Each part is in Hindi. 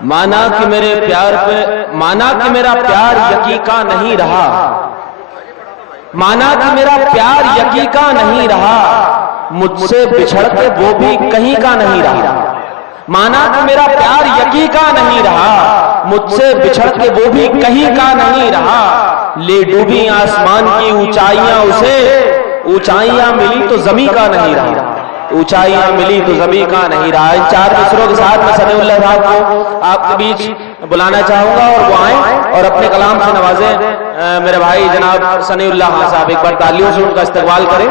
माना कि मेरे प्यार पे, माना कि मेरा प्यार यकीन का नहीं रहा, माना कि मेरा प्यार यकीन का नहीं रहा, मुझसे बिछड़ के वो भी कहीं का नहीं रहा। माना कि मेरा प्यार यकीन का नहीं रहा, मुझसे बिछड़ के वो भी कहीं का नहीं रहा। ले डूबी आसमान की ऊंचाइयां उसे, ऊंचाइयां मिली तो जमीन का नहीं रहा, ऊंचाइयां मिली तो जमीन का नहीं रहा। इन चार मिसरों के साथ मैं सनीउल्लाह साहब को आपके बीच बुलाना चाहूंगा और वो आए और अपने कलाम से नवाजें। मेरे भाई जनाब सनीउल्लाह खान साहब एक बार तालियों से उनका इस्तकबाल करें।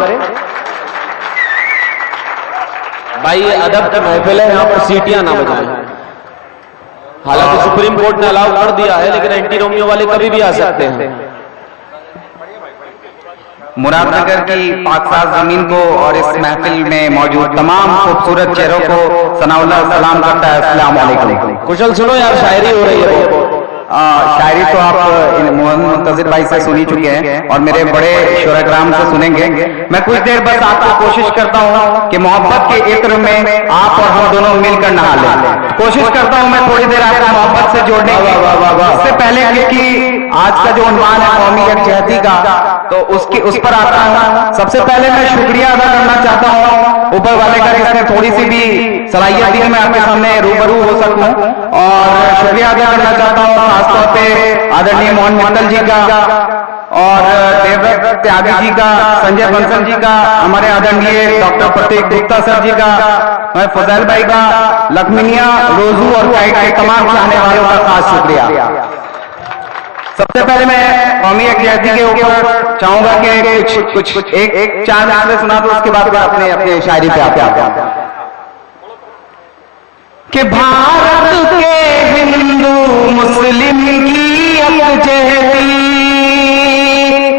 भाई ये अदब की महफिल है, यहाँ पर सीटियां ना बजाएं। हालांकि सुप्रीम कोर्ट ने अलाउ कर दिया है, लेकिन एंटी रोमियो वाले कभी भी आ सकते हैं। मुरादनगर की पाकसाज जमीन को और इस महफिल में मौजूद तमाम खूबसूरत चेहरों को सनाउल्लाह सलाम करता है। अस्सलाम वालेकुम। कुशल सुनो यार, शायरी हो रही है। शायरी तो आप मोहम्मद मुंतजिर भाई से सुनी चुके हैं और मेरे बड़े शुराग्राम से सुनेंगे। मैं कुछ देर बस आपको कोशिश करता हूँ कि मोहब्बत के इत्र में आप और हम दोनों मिलकर नहा लें। कोशिश करता हूँ मैं थोड़ी देर आपको मोहब्बत से जोड़ने की। इससे पहले क्योंकि आज का जो उन्वान है कौमी यकजहती का, तो उस पर आता हूँ। सबसे पहले मैं शुक्रिया अदा करना चाहता हूँ ऊपर वाले का, जिसने थोड़ी सी भी सलाहियत दी मैं आपके सामने रूबरू हो सकूं। और शुक्रिया अदा करना चाहता हूँ खासतौर पे आदरणीय मोहन मित्तल जी का और देवव्रत त्यागी जी का, संजय बंसल जी का, हमारे आदरणीय डॉक्टर प्रतीक गुप्ता सर जी का, फजैल भाई का, लक्ष्मीनिया, रोजू और काइट के तमाम चाहने वालों का खास शुक्रिया। सबसे पहले मैं कौमी यकजहती के ऊपर चाहूंगा कि कुछ एक चार नारे सुना दो, उसके बाद अपने अपने शायरी पे आते कि भारत के हिंदू मुस्लिम की यकजहती,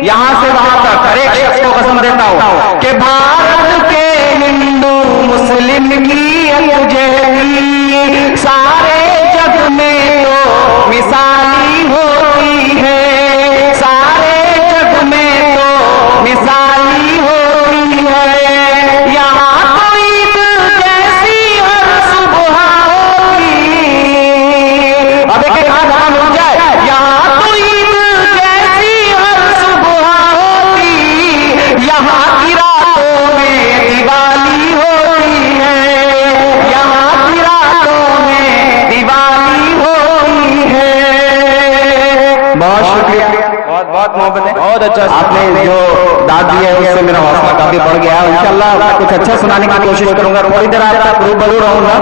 यहां से वहां तक हर एक शख्स को कसम देता हूं कि भारत के हिंदू मुस्लिम की यकजहती सारे जग में तो मिसाली होती है, सारे जग में तो मिसाली होती है। यहाँ तो ईद जैसी हर सुबह होती, अब एक आधान हो जाए, यहाँ तो ईद जैसी हर सुबह होती, यहाँ की रातों में दिवाली होती है, यहाँ की रातों में दिवाली होती है। बहुत शुक्रिया, बहुत मोहब्बत है, बहुत अच्छा आपने जो दाद दी है उससे मेरा हौसला काफी बढ़ गया। इंशाल्लाह मैं कुछ अच्छा सुनाने की कोशिश करूंगा। थोड़ी देर आप रूबरू रहूंगा।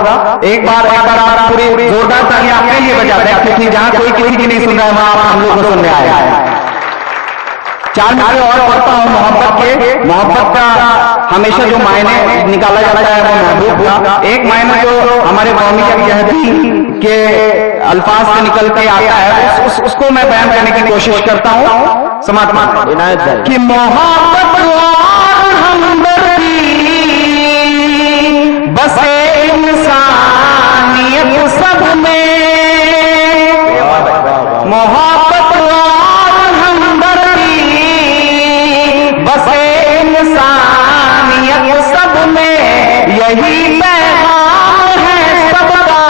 एक बार आप पूरी जोरदार ताली आपके लिए बजाते हैं, क्योंकि जहां कोई किसी की नहीं सुन रहा है वहां आप हम लोग को सुनने आए हैं। चार नारे और पढ़ता हूँ मोहब्बत के। मोहब्बत का हमेशा जो मायने निकाला जाता है वो महबूब का, एक मायना जो हमारे कौमी यकजहती के अल्फाज से निकल के आता है उसको मैं बयान करने की कोशिश करता हूँ। समाज इनायत है कि मोहब्बत और हमदर्दी बस इंसानियत सब में, मोहब्बत और हमदर्दी बस इंसानियत सब में, यही पैगाम है सबका,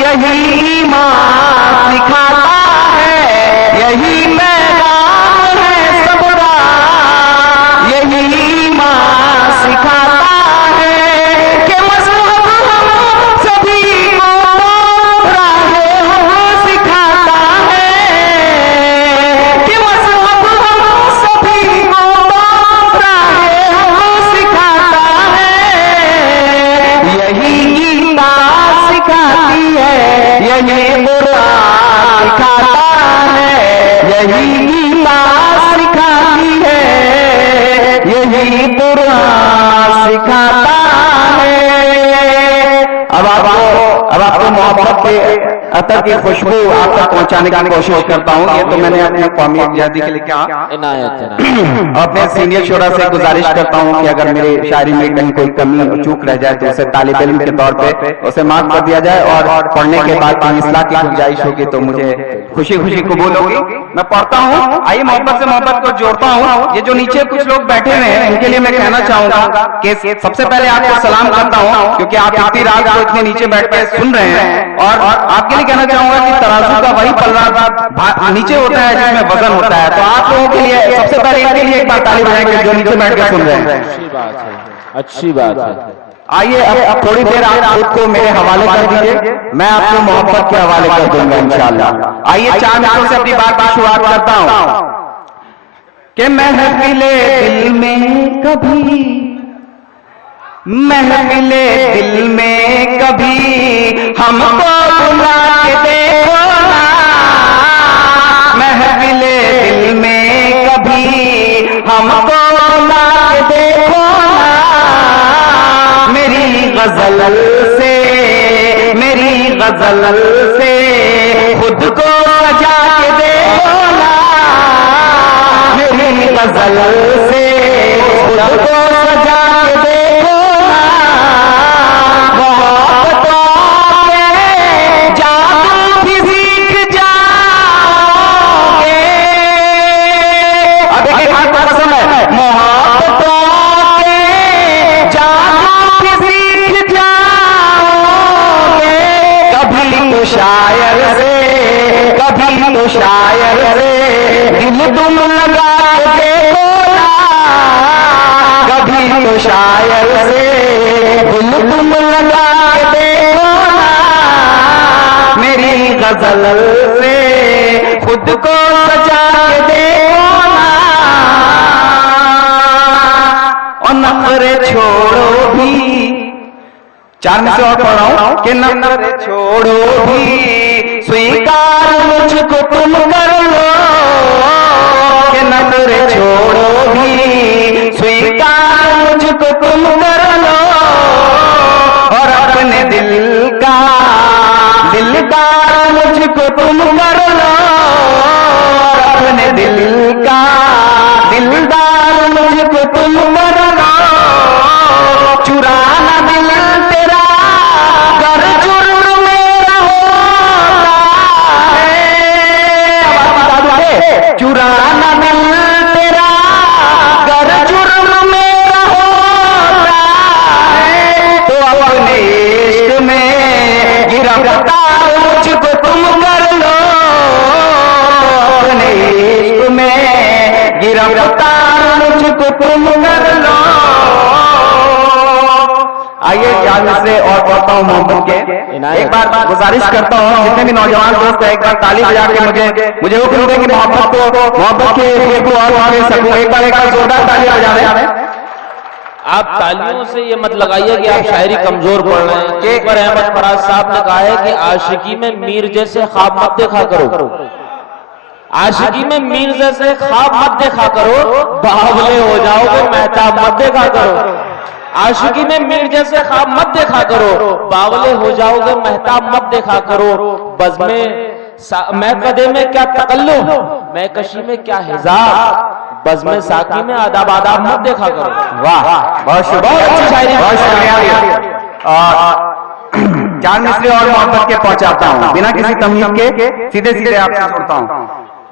यही ईमान सिखाता है, यही पैगाम है सबका, यही ईमान सिखाता है कि मज़हब हम सभी को राहे हम सिखाता है, कि मज़हब हम सभी को राहे हम सिखाता है, यही गीता सिखाती है, यही कुरान सिखाता है, यही गीता सिखाती है, यही कुरान सिखाता है। अब आपको मोहब्बत के अतर की खुशबू आप तक पहुंचाने की कोशिश करता हूं। ये तो मैंने अपने कौमी आजादी के लिए कहा। अपने सीनियर शोरा से गुजारिश करता हूं कि अगर मेरी शायरी में कहीं कोई कमी और चूक रह जाए तो उसे तालिब इल्म के तौर पे उसे माफ कर दिया जाए, और पढ़ने के बाद इस्लाह की गुंजाइश होगी तो मुझे खुशी खुशी कबूल होगी। मैं पढ़ता हूँ, आइए मोहब्बत से मोहब्बत को जोड़ता हूँ। ये जो नीचे कुछ लोग बैठे हुए हैं इनके लिए मैं कहना चाहूंगा कि सबसे पहले आपको सलाम करता हूँ, क्योंकि आप इतनी रात को इतने नीचे बैठ के सुन रहे हैं। और आपके लिए कहना चाहूंगा कि तराजू का वही पल्ला नीचे होता है जिसमें वजन होता है। तो आप लोगों के लिए सबसे पहले इनके लिए एक बार ताली बजाएंगे जो नीचे बैठ के सुन रहे हैं। अच्छी बात है, अच्छी बात है। आइए अब थोड़ी देर आप खुद को मेरे हवाले कर दीजिए, मैं आपको मोहब्बत के हवाले कर दूंगा इंशाअल्लाह। आइए 4 मिनटों से अपनी बात की शुरुआत करता हूं कि महफिले दिल में कभी, महफिले दिल में कभी हमको बुला के देखो ना, महफिले दिल में कभी हमको बुला के देखो ना, मेरी गजल से, मेरी गजल से खुद को सजा के देखो ना, मेरी गजल से खुद को सजा के देखो ना, मोहब्बतों में जादू भी सीख जाओगे। अब एक बात पसंद है, मोहब्बतों के जादू भी सीख जाओगे। कभी तो शायर से, कभी तो शायर से दिल तुम लगा के देखो ना, कभी तो शायर से दिल तुम लगा के देखो ना, मेरी गजल से खुद को सजा के देखो ना, और नखरे छोड़ो भी। 4 में से और पढ़ रहा हूं कि नखरे छोड़ो भी, स्वीकार मुझको तुम कर लो, कि नखरे छोड़ो भी, स्वीकार मुझको तुम कर लो, और अपने दिल का दिलदार मुझको तुम कर लो, और अपने दिल का दिलदार मुझको तुम कर लो, चुराना दिल तेरा गर जुर्म मेरा होता है, चुराना दिल तेरा गर जुर्म मेरा होता है, तो अपने इश्क में गिरफ्तार मुझको तुम कर लो, अपने इश्क में गिरफ्तार मुझको तुम कर लो। आइए 4 में से और पढ़ता हूँ मोहब्बत के। एक बार गुजारिश करता हूँ जितने भी नौजवान दोस्त हैं एक बार ताली बजा के मुझे हुक्म दें कि मोहब्बत के शेर को और आगे सकूं। एक बार जोरदार ताली बजा रहे हैं। आप तालियों से ये मत लगाइए कि आप शायरी कमजोर पढ़ रहे हैं। एक बार अहमद फराज साहब ने कहा है कि आशिकी में मीर जैसे ख्वाब मत देखा करो, आशिकी में मीर जैसे ख्वाब मत देखा करो, बावले हो जाओगे महताब मत देखा करो। आशिकी में मीर जैसे ख्वाब मत देखा करो, बावले हो जाओगे महताब मत देखा करो। बज़्मे महकदे में क्या तकल्लुफ, महकशी में क्या हिजाब, बज़्मे साकी में आदाब आदाब मत देखा करो। वाह, बहुत शुक्रिया, बहुत शुक्रिया। 4 मिसरे और मोहब्बत के पहुंचाता हूँ बिना किसी तमीज़ के, सीधे सीधे आपसे जोड़ता हूँ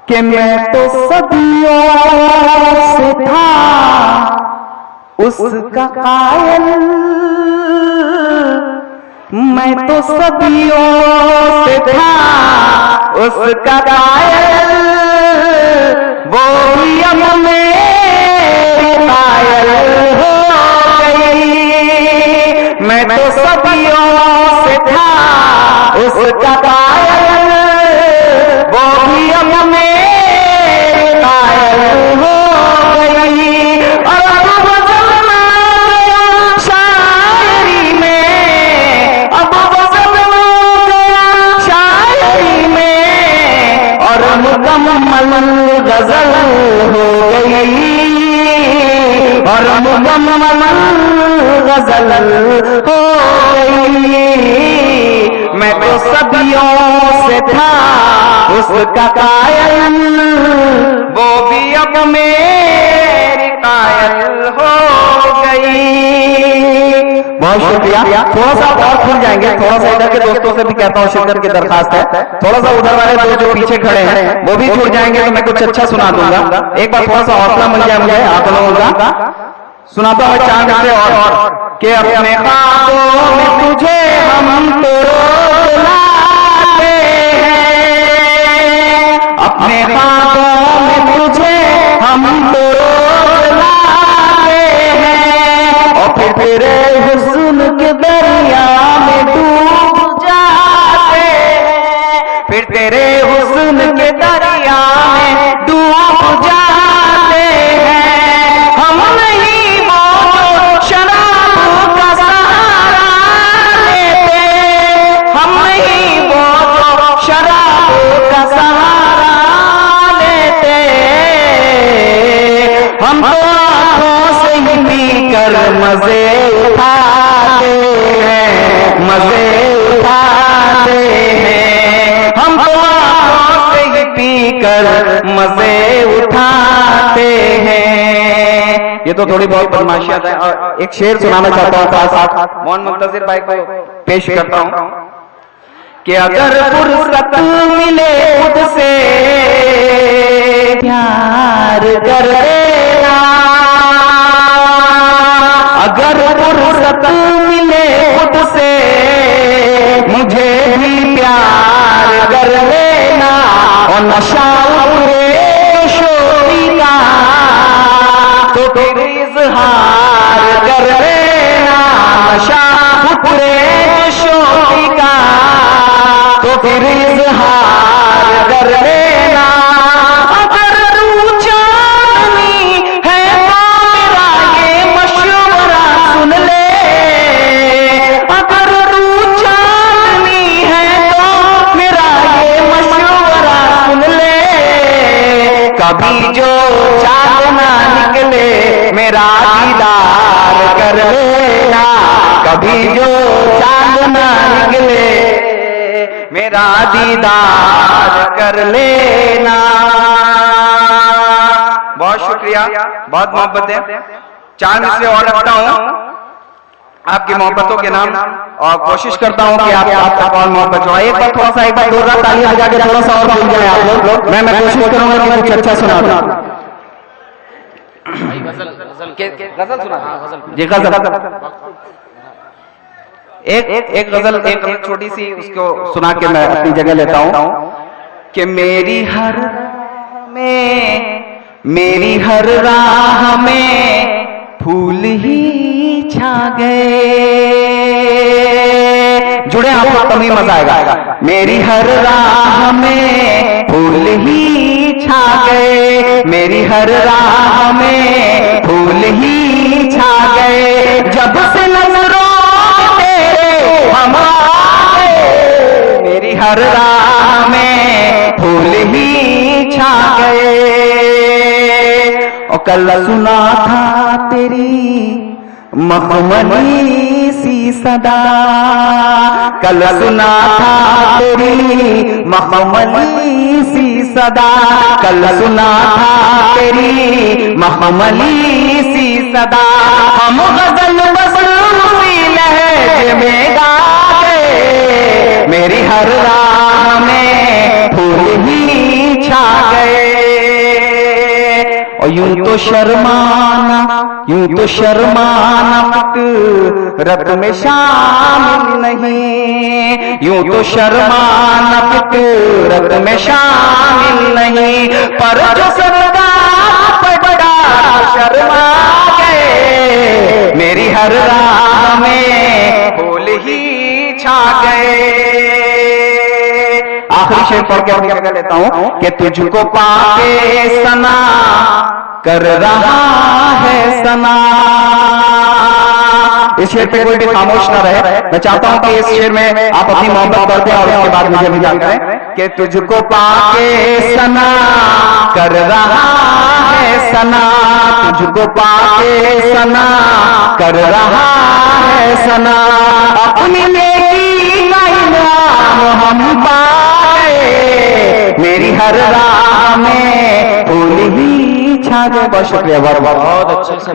कि मैं तो सदियों से था उसका कायल, मैं तो सदियों से था उसका कायल, वो भी अब मेरी कायल हो गई। मैं तो सदियों से था उसका कायल, वो भी अब मेरी कायल हो गई। और अब बदलना गया शायरी में, अब बदलना गया शायरी में, और मुकम्मल गजल हो गई, और मुकम्मल गजल हो गई। मैं तो सदियों था उसका कायल, वो भी अब मेरी कायल हो गई। बहुत शुक्रिया। थोड़ा सा और खुल जाएंगे, थोड़ा सा इधर के दोस्तों से भी कहता हूँ, शिरकत की दरखास्त है, थोड़ा सा उधर वाले दो जो पीछे खड़े हैं वो भी जुड़ जाएंगे तो मैं कुछ अच्छा सुना दूंगा। एक बार थोड़ा सा हौसला मिल जाए मुझे आप लोगों का। सुनाता हूँ 4 गाने और कि अपने ख्वाबों में तुझे हम तो लाते हैं, अपने ख्वाबों में तुझे हम तो लाते हैं, और फिर तेरे हुस्न के दरिया में डूब जाते हैं, फिर तेरे हुस्न के दरिया में डूब जाते हैं। हम नहीं वो शराब का सहारा लेते, हम नहीं वो शराब का सहारा लेते, हम तो आंखों से ही पीकर मजे उठाते हैं, मजे उठाते हैं, हम तो आंखों से ही पीकर मजे उठाते हैं। ये तो थोड़ी बहुत बदमाशियात है। और एक शेर सुनाना चाहता हूँ साथ साथ मोहन मुंतजिर भाई को पेश करता हूँ कि अगर फुर्सत मिले खुद से प्यार कर लेना, अगर फुर्सत मिले खुद से मुझे भी प्यार कर लेना, और नशा उतरे शोरी का तो फिर इजहार कर लेना, नशा उतरे शोरी का तो फिर इजहार कर लेना। अगर तू चांदनी है तो मेरा ये मशवरा सुन ले, अगर तू चांदनी है तो मेरा ये मशवरा सुन ले, कभी जो चांद ना निकले मेरा दीदार कर लेना, कभी जो चांद ना निकले मेरा दीदार कर लेना। बहुत शुक्रिया, बहुत मोहब्बत है। 4 मिसरे और रखता हूं आपकी मोहब्बतों के नाम, और कोशिश करता हूं कि आपका और मोहब्बत जो एक बार थोड़ा सा एक बार जोरदार ताली बजा के थोड़ा सा और बोल जाए आप लोग। मैं कोशिश करूंगा कि कुछ अच्छा सुना दूं। गजल सुना जी, गजल एक गजल एक छोटी सी उसको सुना के मैं अपनी जगह लेता हूं कि मेरी हर राह में फूल ही छा गए। जुड़े आपको तभी मजा आएगा। मेरी हर राह में फूल ही छा गए, मेरी हर राह में फूल ही छा गए, जब से नजरों हम आ गए, मेरी हर राह में फूल ही छा गए। और कल सुना था तेरी मखमली सी सदा, कल सुना था तेरी मखमली सी सदा, कल सुना था तेरी मखमली सी सदा, हम गजल बसरूसी लहजे में गा गए, मेरी हर राह में फूल ही छा गए। और यूं तो शर्माना फिक्रत में शामिल नहीं, यूं तो शर्माना फिक्रत में शामिल नहीं, पर जो सरकार पड़ा शर्मा गए, मेरी हर राह में फूल ही छा गए। आखिरी शेर पढ़ के अपनी जगह लेता हूं कि तुझको पाके सना कर रहा है सना। इस शेर पे कोई भी खामोश ना रहे। मैं चाहता हूं कि इस शेर में आप अपनी मोहब्बत कर दें और उसके बाद मुझे भी जानते हैं कि तुझको पाके सना कर रहा है सना, तुझको पाके सना कर रहा है सना, अपनी नेकी का इनाम हम पाए, समझा दें। बहुत शुक्रिया। बहुत बहुत अच्छे से